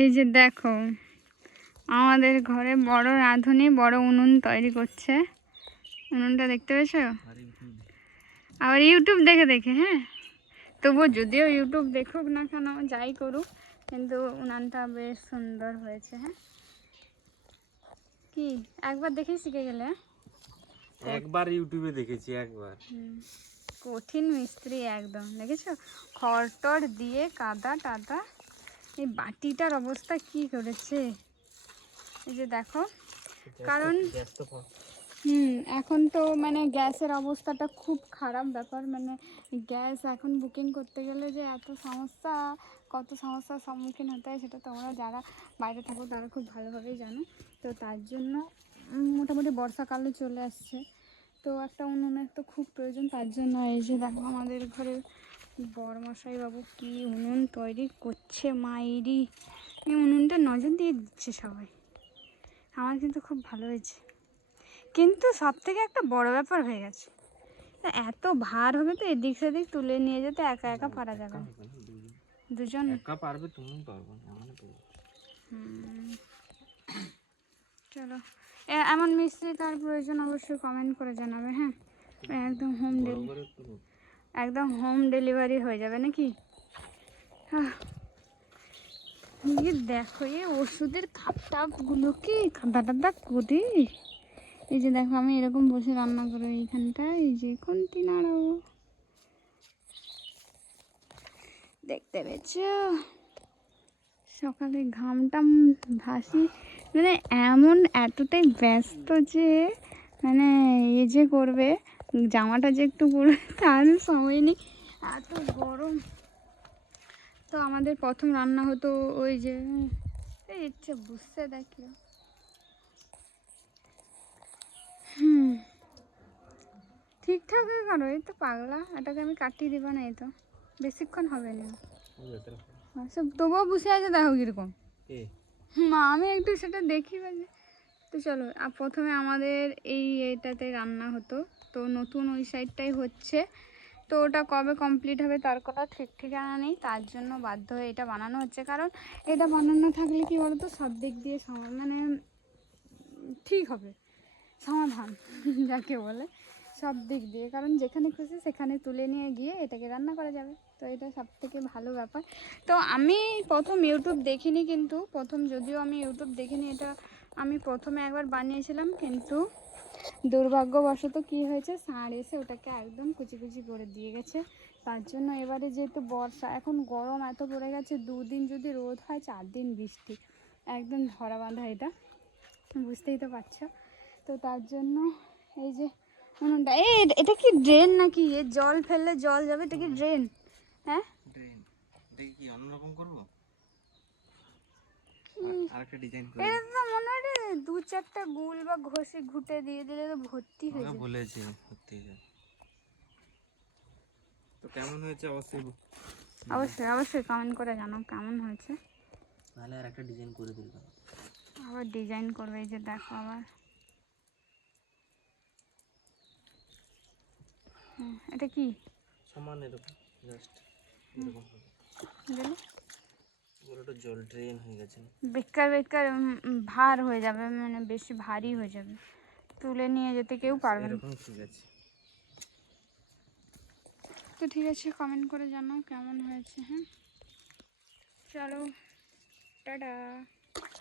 এই যে দেখো আমাদের ঘরে বড় রাঁধুনি বড় উনুন তৈরি করছে। উনুনটা দেখতে পেয়েছো? আবার ইউটিউব দেখে দেখে, হ্যাঁ তবুও যদিও ইউটিউব দেখুক না কেন যাই করুক, কিন্তু উনানটা বেশ সুন্দর হয়েছে। হ্যাঁ কি একবার দেখেই শিখে গেলে? একবার ইউটিউবে দেখেছি একবার। কঠিন মিস্ত্রি একদম, দেখেছো খড়টর দিয়ে কাদা টাদা। এই বাটিটার অবস্থা কি করেছে এই যে দেখো, কারণ এখন তো মানে গ্যাসের অবস্থাটা খুব খারাপ ব্যাপার। মানে গ্যাস এখন বুকিং করতে গেলে যে এত সমস্যা, কত সমস্যার সম্মুখীন হতে হয় সেটা তোমরা যারা বাইরে থাকো তারা খুব ভালোভাবেই জানো। তো তার জন্য মোটামুটি বর্ষাকালে চলে আসছে, তো একটা উনুনের তো খুব প্রয়োজন। তার জন্য এই যে দেখো আমাদের ঘরে বড়মশাই বাবু কি উনুন তৈরি করছে মাইরি। এই উনুনটা নজর দিয়ে দিচ্ছে সবাই, আমার কিন্তু খুব ভালো হয়েছে। কিন্তু সব থেকে একটা বড় ব্যাপার হয়ে গেছে, এত ভার হবে তো এদিক সেদিক তুলে নিয়ে যেতে একা একা পারা যাবে না। দুজন একা পারবে, তুমি পারবে না। চলো এমন মিস্ত্রি তার প্রয়োজন অবশ্যই কমেন্ট করে জানাবে। হ্যাঁ একদম হোম ডেলিভারি হয়ে যাবে নাকি? দেখো এই ওষুধের খাপ টাপগুলো কি খাদা টাদা করি। এই যে দেখো আমি এরকম বসে রান্না করি এইখানটায়, এই যে কোনটি নাড়াবো দেখতে পেয়েছ। সকালে ঘামটাম ভাসি, মানে এমন এতটাই ব্যস্ত যে মানে যে করবে জামাটা যে একটু পরে তার সময় নেই, এত গরম। তো আমাদের প্রথম রান্না হতো ওই যে ইচ্ছে বুঝতে দেখলো। ঠিকঠাক হয়ে গেল, এই তো পাগলা এটাকে আমি কাটিয়ে দেবো না, এই তো বেশিক্ষণ হবে না। তবুও বসে আছে দেখো কিরকম। মা আমি একটু সেটা দেখি বাজে। তো চলো প্রথমে আমাদের এইটাতে রান্না হতো, তো নতুন ওই সাইডটাই হচ্ছে। তো ওটা কবে কমপ্লিট হবে তার কোনো ঠিক ঠিকানা নেই, তার জন্য বাধ্য হয়ে এটা বানানো হচ্ছে। কারণ এটা বানানো থাকলে কি বলতো সব দিক দিয়ে মানে ঠিক হবে, সমাধান যাকে বলে সব দিক দিয়ে। কারণ যেখানে খুশি সেখানে তুলে নিয়ে গিয়ে এটাকে রান্না করা যাবে, তো এটা সব থেকে ভালো ব্যাপার। তো আমি প্রথম ইউটিউব দেখিনি, কিন্তু যদিও আমি ইউটিউব দেখিনি, এটা আমি প্রথমে একবার বানিয়েছিলাম, কিন্তু দুর্ভাগ্যবশত কি হয়েছে ষাঁড় এসে ওটাকে একদম কুচি কুচি করে দিয়ে গেছে। তার জন্য এবারে যেহেতু বর্ষা, এখন গরম এত পড়ে গেছে, 2 দিন যদি রোদ হয় 4 দিন বৃষ্টি, একদম ধরা বাঁধা, এটা বুঝতেই তো পারছো। তো তার জন্য এই যে উনুনটা, এটা কি ড্রেন নাকি? জল ফেললে জল যাবে, এটা কি ড্রেন? হ্যাঁ কি অন্যরকম করবো, আরেকটা ডিজাইন করে এটা তো মনে হয় 2-4টা গুল বা ঘষে ঘুটে দিয়ে দিলে তো ভর্তি হয়ে যাবে। বলেছে ভর্তি হয়ে যাবে। তো কেমন হয়েছে অবশ্যই অবশ্যই কমেন্ট করে জানাও কেমন হয়েছে। তাহলে আর একটা ডিজাইন করে দিলাম, আবার ডিজাইন করবে। এই যে দেখো আবার এটা কি সমান এরকম জাস্ট এরকম হবে। পুরোটা জল ড্রেন হয়ে গেছে, বেকার বেকার ভার হয়ে যাবে, মানে বেশি ভারী হয়ে যাবে, তুলে নিয়ে যেতে কেউ পারবে না। ঠিক আছে। তো ঠিক আছে কমেন্ট করে জানাও কেমন হয়েছে। হ্যাঁ চলো টাটা।